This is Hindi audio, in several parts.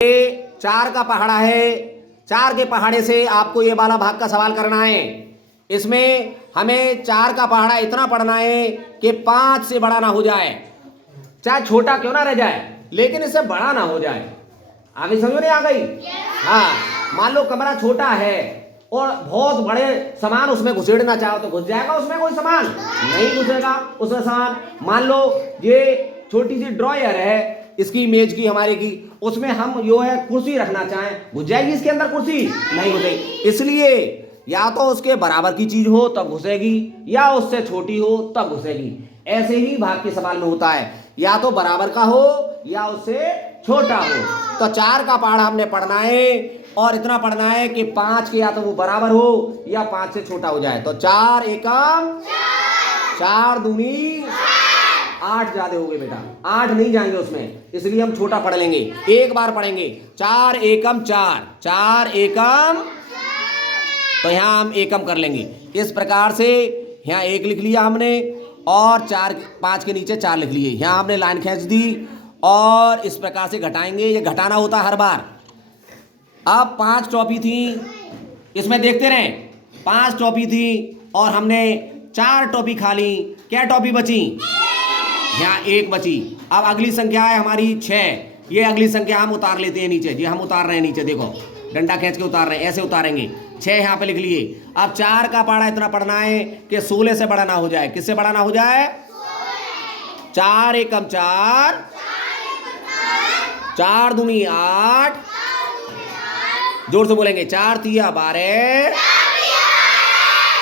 ये 4 का पहाड़ा है। 4 के पहाड़े से आपको ये वाला भाग का सवाल करना है। इसमें हमें 4 का पहाड़ा इतना पढ़ना है कि 5 से बड़ा ना हो जाए, चाहे छोटा क्यों ना रह जाए, लेकिन इससे बड़ा ना हो जाए। आगे समझ नहीं आ गई? हाँ, मान लो कमरा छोटा है और बहुत बड़े सामान उसमें घुसेड़ना चाहो तो घुस जाएगा उसमें कोई सामान? नहीं घुसेगा उसमें सामान। मान लो ये छोटी सी ड्रॉयर है इसकी इमेज की हमारे की, उसमें हम जो है कुर्सी रखना चाहें, घुस जाएगी इसके अंदर कुर्सी? नहीं घुसेगी। इसलिए या तो उसके बराबर की चीज हो तब घुसेगी या उससे छोटी हो तब घुसेगी। ऐसे ही भाग के सवाल में होता है, या तो बराबर का हो या उससे छोटा हो। तो 4 का पहाड़ा हमने पढ़ना है और इतना पढ़ना है कि 5 के या तो वो बराबर हो या 5 से छोटा हो जाए। तो 4 एकम 4 दूनी 8 ज्यादा हो गए बेटा, 8 नहीं जाएंगे उसमें, इसलिए हम छोटा पढ़ लेंगे। एक बार पढ़ेंगे 4 एकम 4, 4 एकम, तो यहां हम एकम कर लेंगे। इस प्रकार से यहां 1 लिख लिया हमने और 4 5 के नीचे 4 लिख लिए। यहां हमने लाइन खींच दी और इस प्रकार से घटाएंगे। ये घटाना होता है हर बार। अब 5 टॉपी थी, इसमें देखते रहे 5 टॉपी थी और हमने 4 टॉपी खा ली। क्या टॉपी बची? यहाँ 1 बची। अब अगली संख्या है हमारी 6। ये अगली संख्या हम उतार लेते हैं नीचे। जी हम उतार रहे हैं नीचे, देखो डंडा खींच के उतार रहे हैं, ऐसे उतारेंगे। 6 यहाँ पे लिख लिए। अब 4 का पहाड़ा इतना पढ़ना है कि 16 से बड़ा ना हो जाए। किससे बड़ा ना हो जाए? 4 एकम 4, 4 दूनी 8, जोर से बोलेंगे 4 तिया 12,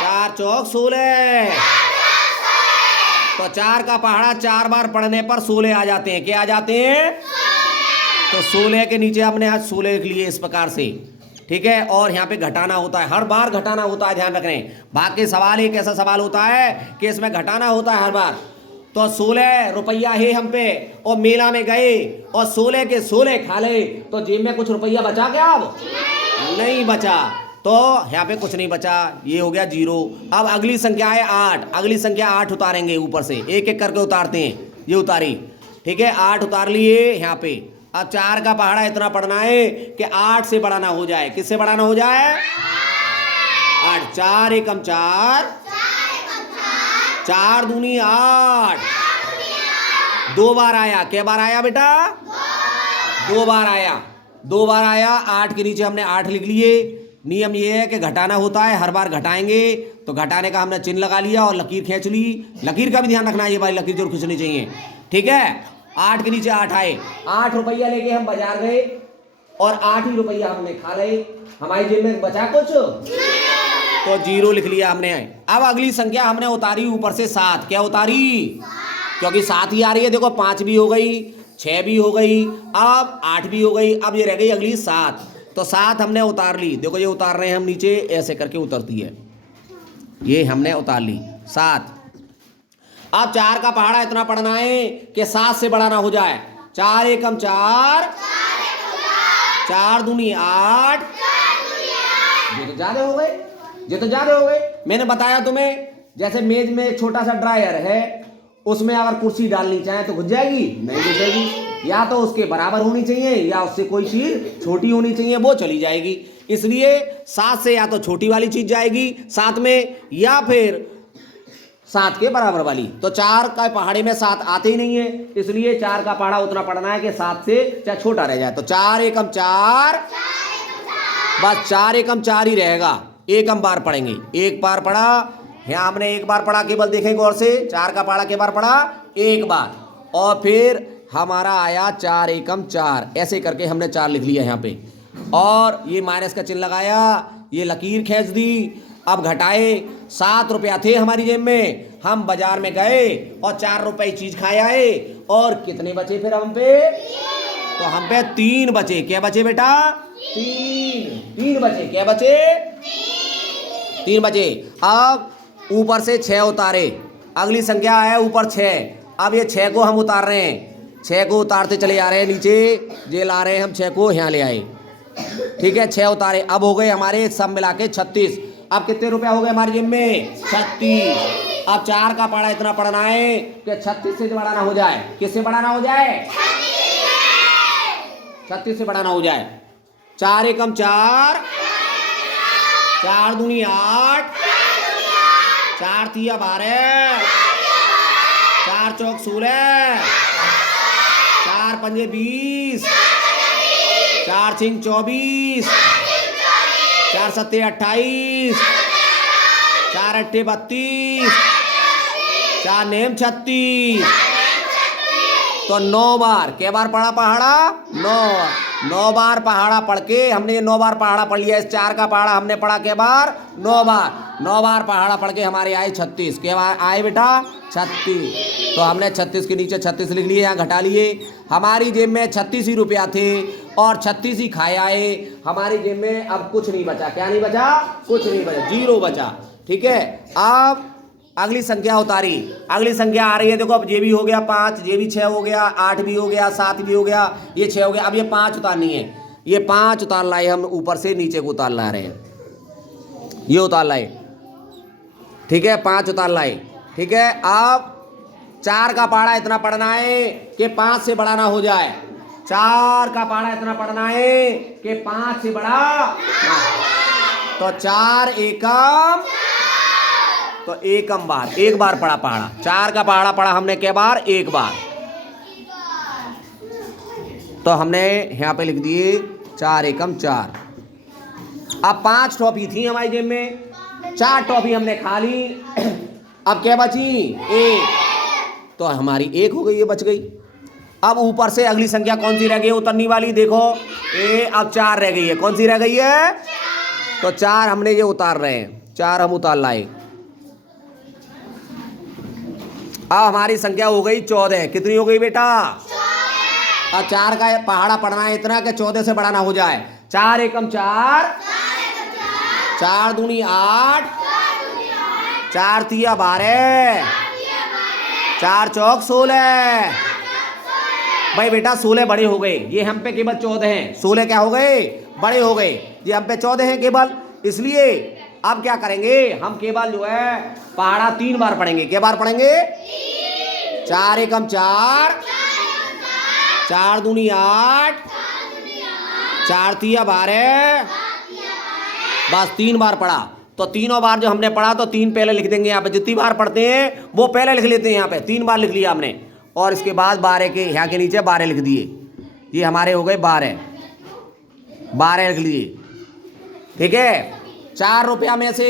4 चौक 16। तो 4 का पहाड़ा 4 बार पढ़ने पर 16 आ जाते हैं। क्या आ जाते हैं? तो 16 के नीचे हमने आज 16 लिख लिए इस प्रकार से, ठीक है। और यहाँ पे घटाना होता है, हर बार घटाना होता है, ध्यान रखें। भाग के सवाल एक ऐसा सवाल होता है कि इसमें घटाना होता है हर बार। तो 16 रुपया है हम पे और मेला में गए और 16 के 16 खा ले, तो जेब में कुछ रुपया बचा क्या? अब नहीं बचा, तो यहाँ पे कुछ नहीं बचा, ये हो गया 0। अब अगली संख्या है 8। अगली संख्या 8 उतारेंगे ऊपर से, एक एक करके उतारते हैं। ये उतारी, ठीक है, 8 उतार लिए यहाँ पे। अब 4 का पहाड़ा इतना पढ़ना है कि 8 से बड़ा ना हो जाए। किससे बड़ा ना हो जाए? 8। 4 एकम 4, 4 दूनी 8। 2 बार आया। क्या बार आया बेटा? 2 बार आया। 2 बार आया। 8 के नीचे हमने 8 लिख लिए। नियम ये है कि घटाना होता है, हर बार घटाएंगे। तो घटाने का हमने चिन्ह लगा लिया और लकीर खींच ली। लकीर का भी ध्यान रखना है, ये वाली लकीर जरूर खींचनी चाहिए, ठीक है। 8 के नीचे 8 आए। 8 रुपया लेके हम बाजार गए और 8 ही रुपया हमने खा गए। हमारी जेब में बचा कुछ? तो 0 लिख लिया हमने। अब अगली संख्या हमने उतारी ऊपर से 7। क्या उतारी? क्योंकि 7 ही आ रही है। देखो 5 भी हो गई, 6 भी हो गई, अब 8 भी हो गई। अब ये रह गई अगली 7। तो 7 हमने उतार ली। देखो ये उतार रहे हैं हम नीचे, ऐसे करके उतरती है। ये हमने उतार ली 7। अब 4 का पहाड़ा इतना पढ़ना है कि 7 से बड़ा ना हो जाए। 4 एकम 4, 4 दूनी 8। ये तो ज्यादा हो गए, ये तो ज्यादा हो गए। मैंने बताया तुम्हें, जैसे मेज में एक छोटा सा ड्रायर है, उसमें अगर कुर्सी डालनी चाहे तो घुस जाएगी? नहीं घुसेगी। या तो उसके बराबर होनी चाहिए या उससे कोई चीज छोटी होनी चाहिए, वो चली जाएगी। इसलिए 7 से या तो छोटी वाली चीज जाएगी साथ में, या फिर 7 के बराबर वाली। तो 4 का पहाड़े में 7 आते ही नहीं है, इसलिए 4 का पहाड़ा उतना पढ़ना है कि 7 से चाहे छोटा रह जाए। तो 4 एकम 4, बस 4 एकम 4 ही रहेगा। एकम बार पढ़ेंगे। एक बार पढ़ा, यहाँ हमने एक बार पढ़ा, केवल देखें गौर से। 4 का पहाड़ा के बार पढ़ा? एक बार। और फिर हमारा आया 4 एकम 4, ऐसे करके हमने 4 लिख लिया यहाँ पे। और ये माइनस का चिन्ह लगाया, ये लकीर खींच दी। अब घटाए, 7 रुपया थे हमारी जेब में, हम बाजार में गए और 4 रुपए चीज खाए आए। और कितने बचे फिर हम पे? तो हम पे 3 बचे। क्या बचे बेटा? 3 बचे। क्या बचे? 3 बचे। अब ऊपर से 6 उतारे। अगली संख्या है ऊपर 6। अब ये 6 को हम उतार रहे हैं। 6 को उतारते चले जा रहे हैं नीचे, ये ला रहे हैं हम 6 को यहाँ ले आए, ठीक है। 6 उतारे। अब हो गए हमारे सब मिला के 36। अब कितने रुपया हो गए हमारी जेब में? 36। अब 4 का पहाड़ा इतना पढ़ना है कि 36 से बड़ा ना हो जाए। किससे बड़ा ना हो जाए? 36 से बड़ा ना हो जाए। 4 एकम 4, 4 दूनी 8, 4 तिया 12, 4 चौक 16, 4 पंजे 20, 4 छिंग 24, 4 सत्ते 28, 4 अट्ठे 32, 4 नेम 36। तो 9 बार, कै बार पढ़ा पहाड़ा? 9 बार पहाड़ा पढ़ के हमने ये 9 बार पहाड़ा पढ़ लिया। इस 4 का पहाड़ा हमने पढ़ा कै बार? 9 बार। 9 बार पहाड़ा पढ़ के हमारे आए 36। कै बार आए बेटा? 36। तो हमने 36 के नीचे 36 लिख लिए, यहाँ घटा लिए। हमारी जेब में 36 ही रुपया थे और 36 ही खाए आए। हमारी जेब में अब कुछ नहीं बचा। क्या नहीं बचा? कुछ नहीं बचा, 0 बचा। ठीक है, अब अगली संख्या उतारी। अगली संख्या आ रही है, देखो। अब ये भी हो गया 5, ये भी 6 हो गया, 8 भी हो गया, 7 भी हो गया, ये 6 हो गया। अब ये 5 उतारनी है। ये 5 उतार लाए हम, ऊपर से नीचे को उतार ला रहे हैं। ये उतार लाए, ठीक है, 5 उतार लाए। ठीक है, अब 4 का पहाड़ा इतना पढ़ना है कि 5 से बड़ा ना हो जाए। 4 का पहाड़ा इतना पढ़ना है कि 5 से बड़ा ना। तो 4 एकम, तो एकम बार, एक बार पढ़ा पहाड़ा। 4 का पहाड़ा पढ़ा हमने कै बार? एक बार। तो हमने यहाँ पे लिख दिए 4 एकम 4। अब 5 टॉफी थी हमारी जेब में, 4 टॉफी हमने खा ली। अब क्या बची? 1। तो हमारी 1 हो गई, ये बच गई। अब ऊपर से अगली संख्या कौन सी रह गई उतरनी वाली? देखो, अब 4 रह गई है। कौन सी रह गई है? तो 4 हमने ये उतार रहे हैं, 4 हम उतार लाए। अब हमारी संख्या हो गई 14। कितनी हो गई बेटा? अब 4 का पहाड़ा पढ़ना है इतना कि 14 से बड़ा ना हो जाए। 4 एकम 4, 4 दूनी 8, 4 तिया 12, 4 चौक 16। भाई बेटा 16 बड़े हो गए, ये हम पे केवल 14 हैं। 16 क्या हो गए? बड़े हो गए। ये हम पे 14 हैं केवल, इसलिए अब क्या करेंगे हम? केवल जो है पहाड़ा 3 बार पढ़ेंगे। क्या बार पढ़ेंगे? 4 एकम 4, 4 दूनी 8, 4 तिया 12, बस 3 बार पढ़ा। तो तीनों बार जो हमने पढ़ा, तो 3 पहले लिख देंगे यहाँ पे। जितनी बार पढ़ते हैं वो पहले लिख लेते हैं। यहाँ पे 3 बार लिख लिया हमने, और इसके बाद 12 के यहाँ के नीचे 12 लिख दिए। ये हमारे हो गए 12, 12 लिख लिए। ठीक है, 4 रुपया में से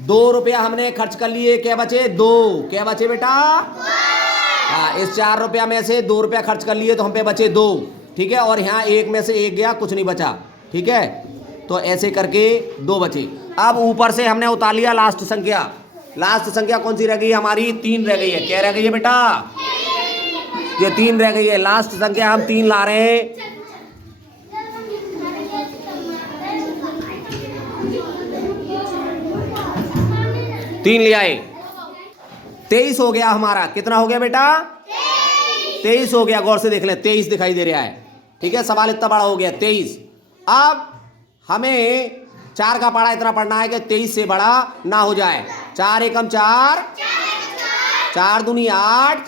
2 रुपया हमने खर्च कर लिए। क्या बचे? 2। क्या बचे बेटा? हाँ, इस 4 रुपया में से 2 रुपया खर्च कर लिए, तो हम पे बचे 2। ठीक है, और यहाँ 1 में से 1 गया, कुछ नहीं बचा। ठीक है, तो ऐसे करके 2 बचे। अब ऊपर से हमने उतार लिया लास्ट संख्या। लास्ट संख्या कौन सी रह गई हमारी? 3 रह गई है। क्या रह गई है बेटा? ये 3 रह गई है। लास्ट संख्या हम 3 ला रहे हैं। 3 ले आए, 23 हो गया हमारा। कितना हो गया बेटा? 23 हो गया। गौर से देख लें, 23 दिखाई दे रहा है। ठीक है, सवाल इतना बड़ा हो गया 23। अब हमें 4 का पहाड़ा इतना पढ़ना है कि 23 से बड़ा ना हो जाए। 4 एकम 4, 4 दूनी 8,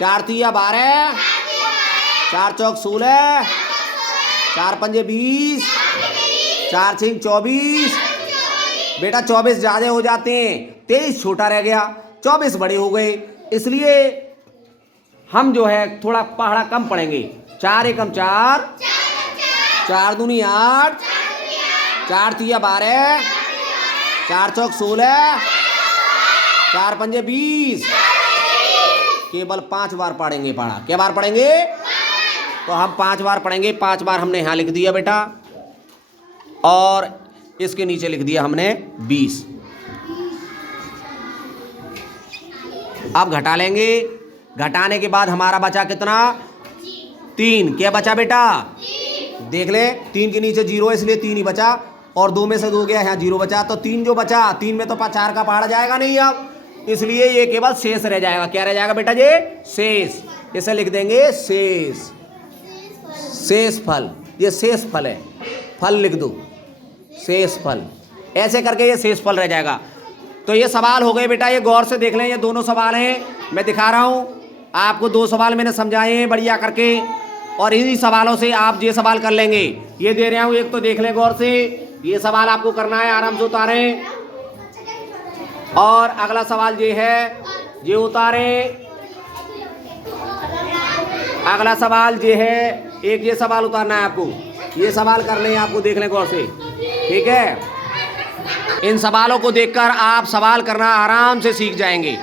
4 तिया 12, 4 चौक 16, 4 पंजे 20, 4 छिंग 24। बेटा 24 ज़्यादा हो जाते हैं, 23 छोटा रह गया, 24 बड़े हो गए। इसलिए हम जो है थोड़ा पहाड़ा कम पढ़ेंगे। 4 एकम 4, 4 दूनी 8, 4 तिया 12, 4 चौक 16, 4 पंजे 20। केवल 5 बार पढ़ेंगे पढ़ा। क्या बार पढ़ेंगे? तो हम 5 बार पढ़ेंगे। 5 बार हमने यहाँ लिख दिया बेटा, और इसके नीचे लिख दिया हमने 20। अब घटा लेंगे। घटाने के बाद हमारा बचा कितना? 3। क्या बचा बेटा? देख ले, 3 के नीचे 0 है, इसलिए 3 ही बचा, और 2 में से 2 गया, यहाँ 0 बचा। तो 3 जो बचा, 3 में तो 4 का पहाड़ा जाएगा नहीं अब, इसलिए ये केवल शेष रह जाएगा। क्या रह जाएगा बेटा? ये शेष। इसे लिख देंगे शेष। शेष फल, ये शेष फल है, फल लिख दो, शेष फल। ऐसे करके ये शेष फल रह जाएगा। तो ये सवाल हो गए बेटा, ये गौर से देख लें, ये दोनों सवाल हैं। मैं दिखा रहा हूँ आपको, 2 सवाल मैंने समझाए हैं बढ़िया करके। और इन्हीं सवालों से आप ये सवाल कर लेंगे। ये दे रहा हूं, एक तो देख लें गौर से, ये सवाल आपको करना है, आराम से उतारें। और अगला सवाल ये है, ये उतारें। अगला सवाल ये है, एक ये सवाल उतारना है आपको, ये सवाल करने हैं आपको, देख लें गौर से, ठीक है। इन सवालों को देखकर आप सवाल करना आराम से सीख जाएंगे।